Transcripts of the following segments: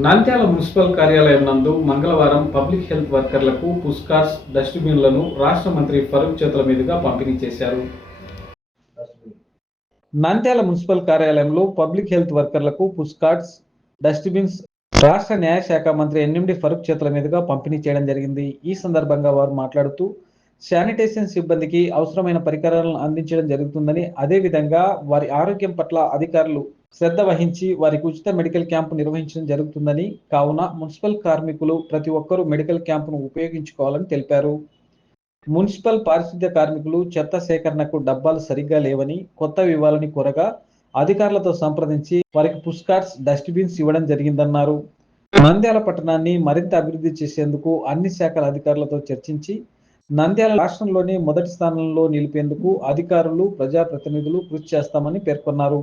Nandyal municipal కార్యాలయం నందు మంగళవారం పబ్లిక్ హెల్త్ వర్కర్లకు పుష్కార్స్ డస్ట్బిన్లను రాష్ట్ర మంత్రి ఫరూక్ చేతుల మీదుగా పంపిణీ చేశారు. నంద్యాల మున్సిపల్ కార్యాలయంలో పబ్లిక్ హెల్త్ వర్కర్లకు పుష్కార్స్ డస్ట్బిన్స్ రాష్ట్ర న్యాయశాఖ మంత్రి ఎన్ఎండి ఫరూక్ చేతుల మీదుగా పంపిణీ చేయడం జరిగింది. ఈ సందర్భంగా వారు మాట్లాడుతూ శానిటేషన్ సిబ్బందికి అవసరమైన పరికరాలను అందించడం జరుగుతుందని అదేవిధంగా వారి ఆరోగ్యం పట్ల అధికారులు శ్రద్ధ వహించి వారికి ఉచిత మెడికల్ క్యాంపు నిర్వహించడం జరుగుతుందని కావున మున్సిపల్ కార్మికులు ప్రతి ఒక్కరూ మెడికల్ క్యాంపును ఉపయోగించుకోవాలని తెలిపారు. మున్సిపల్ పారిశుద్ధ్య కార్మికులు చెత్త సేకరణకు డబ్బాలు సరిగ్గా లేవని కొత్తవి ఇవ్వాలని కోరగా అధికారులతో సంప్రదించి వారికి పుష్కార్స్ డస్ట్బిన్స్ ఇవ్వడం జరిగిందన్నారు. నంద్యాల పట్టణాన్ని మరింత అభివృద్ధి చేసేందుకు అన్ని శాఖల అధికారులతో చర్చించి నంద్యాల రాష్ట్రంలోనే మొదటి స్థానంలో నిలిపేందుకు అధికారులు ప్రజాప్రతినిధులు కృషి చేస్తామని పేర్కొన్నారు.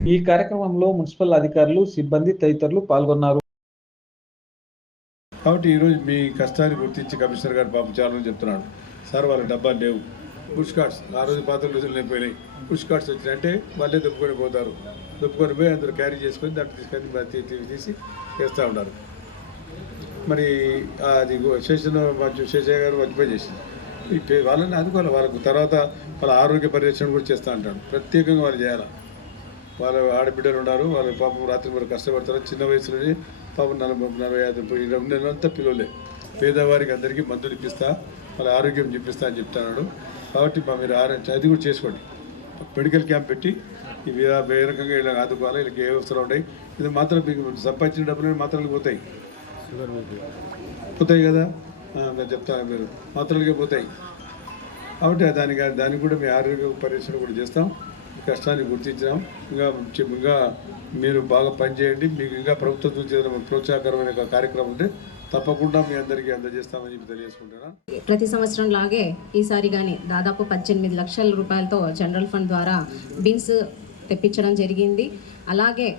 ఈ కార్యక్రమంలో మున్సిపల్ అధికారులు సిబ్బంది తదితరులు పాల్గొన్నారు. కాబట్టి ఈరోజు మీ కష్టాన్ని గుర్తించి కమిషనర్ గారు పాపం చాలా చెప్తున్నాడు సార్ వాళ్ళ డబ్బా లేవు. పుష్ కార్డ్స్ ఆ రోజు పాత్ర రోజులు లేకపోయినాయి పుష్ కార్డ్స్ వచ్చినాయంటే వాళ్ళే దుప్పుకొని పోతారు. దుప్పుకొని పోయి అందరూ క్యారీ చేసుకొని దాంట్లో తీసుకొని తీసి చేస్తూ ఉన్నారు. మరి అది శేషన్ శేషయ్య గారు మర్చిపోయి చేసింది. వాళ్ళని ఆదుకోవాలి. వాళ్ళకు తర్వాత వాళ్ళ ఆరోగ్య పరిరక్షణ కూడా చేస్తూ అంటాడు ప్రత్యేకంగా వాళ్ళు చేయాలి? వాళ్ళ ఆడబిడ్డలు ఉన్నారు. వాళ్ళ పాపం రాత్రి మరి కష్టపడతారు. చిన్న వయసులోనే పాపం నలభై నలభై యాభై రెండు నెలలంతా పిల్లలే. పేదవారికి అందరికీ మందులు ఇప్పిస్తా వాళ్ళ ఆరోగ్యం చూపిస్తా అని చెప్తున్నాడు. కాబట్టి మా మీరు ఆరోగ్యం అది కూడా చేసుకోండి. మెడికల్ క్యాంప్ పెట్టి ఇవి ఇలా ఏ రకంగా ఇలా ఆదుకోవాలి వీళ్ళకి ఏ అవసరం ఉన్నాయి ఇది మాత్రం మీకు సంపాదించిన డబ్బులు మాత్రం పోతాయి. పోతాయి కదా? నేను చెప్తాను మీరు? మాత్రలుగా పోతాయి. కాబట్టి దానికి దానికి కూడా మీ ఆరోగ్య పరీక్షలు కూడా చేస్తాం. కష్టాన్ని గుర్తించాం ఇంకా ఇంకా మీరు బాగా పనిచేయండి. మీకు ఇంకా ప్రభుత్వం నుంచి ప్రోత్సాహకరమైన ఒక కార్యక్రమం ఉంటే తప్పకుండా మీ అందరికీ అందజేస్తామని చెప్పి తెలియజేసుకుంటున్నాను ప్రతి సంవత్సరం లాగే ఈసారి కానీ దాదాపు పద్దెనిమిది లక్షల రూపాయలతో జనరల్ ఫండ్ ద్వారా బిన్స్ తెప్పించడం జరిగింది. అలాగే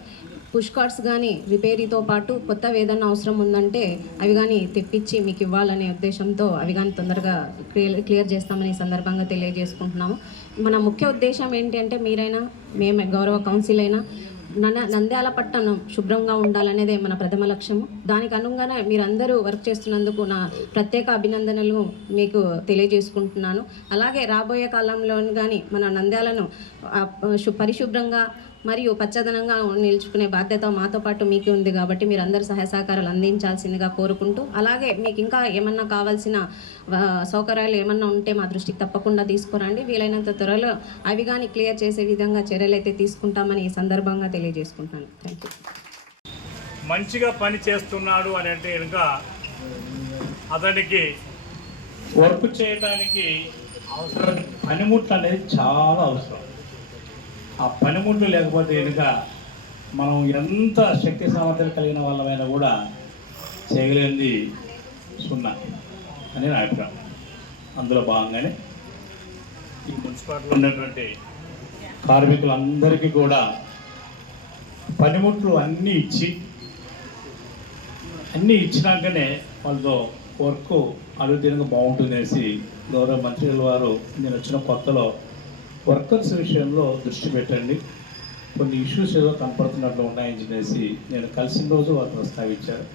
పుష్ కార్డ్స్ కానీ రిపేరీతో పాటు కొత్త ఏదైనా అవసరం ఉందంటే అవి కానీ తెప్పించి మీకు ఇవ్వాలనే ఉద్దేశంతో అవి కానీ తొందరగా క్లియర్ క్లియర్ చేస్తామని సందర్భంగా తెలియజేసుకుంటున్నాము. మన ముఖ్య ఉద్దేశం ఏంటి అంటే మీరైనా మేమే గౌరవ కౌన్సిల్ అయినా నన్న నంద్యాల పట్టణం శుభ్రంగా ఉండాలనేదే మన ప్రథమ లక్ష్యము. దానికి అనుగుణంగానే మీరందరూ వర్క్ చేస్తున్నందుకు నా ప్రత్యేక అభినందనలు మీకు తెలియజేసుకుంటున్నాను. అలాగే రాబోయే కాలంలో కానీ మన నంద్యాలను పరిశుభ్రంగా మరియు పచ్చదనంగా నిలుచుకునే బాధ్యత మాతో పాటు మీకు ఉంది కాబట్టి మీరు అందరు సహాయ సహకారాలు అందించాల్సిందిగా కోరుకుంటూ అలాగే మీకు ఇంకా ఏమన్నా కావాల్సిన సౌకర్యాలు ఏమన్నా ఉంటే మా దృష్టికి తప్పకుండా తీసుకురండి. వీలైనంత త్వరలో అవి కానీ క్లియర్ చేసే విధంగా చర్యలు అయితే తీసుకుంటామని ఈ సందర్భంగా తెలియజేసుకుంటాను థ్యాంక్ యూ మంచిగా పని చేస్తున్నాడు అని అంటే కనుక అతనికి వర్క్ చేయడానికి అవసరం పనిముట్లు అనేది చాలా అవసరం. ఆ పనిముట్లు లేకపోతే కనుక మనం ఎంత శక్తి సామర్థ్యం కలిగిన వాళ్ళమైనా కూడా చేయగలిగింది సున్నా అని నా అభిప్రాయం. అందులో భాగంగానే ఈ మున్సిపాలిటీలో ఉన్నటువంటి కార్మికులందరికీ కూడా పనిముట్లు అన్నీ ఇచ్చి అన్నీ ఇచ్చినాకనే వాళ్ళతో వర్క్ అడుగు బాగుంటుంది బాగుంటుందనేసి గౌరవ మంత్రుల వారు నేను వచ్చిన కొత్తలో వర్కర్స్ విషయంలో దృష్టి పెట్టండి. కొన్ని ఇష్యూస్ ఏదో కనపడుతున్నట్లు ఉన్నాయని చెప్పేసి నేను కలిసిన రోజు వారు ప్రస్తావించారు.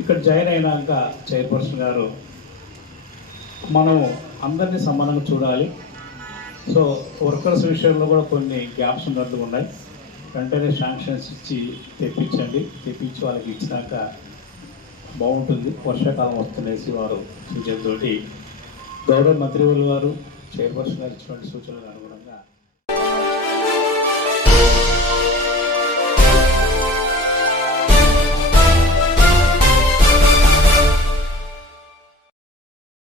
ఇక్కడ జాయిన్ అయినాక చైర్పర్సన్ గారు మనం అందరినీ సమానంగా చూడాలి. సో వర్కర్స్ విషయంలో కూడా కొన్ని గ్యాప్స్ ఉన్నట్లు ఉన్నాయి. వెంటనే శాంక్షన్స్ ఇచ్చి తెప్పించండి. తెప్పించి వాళ్ళకి ఇచ్చినాక బాగుంటుంది. వర్షాకాలం వస్తుందేసి వారు సూచనతోటి గౌరవ మంత్రివర్యులు గారు చైర్పర్సన్ గారు ఇచ్చినటువంటి సూచనలు అనుగుణంగా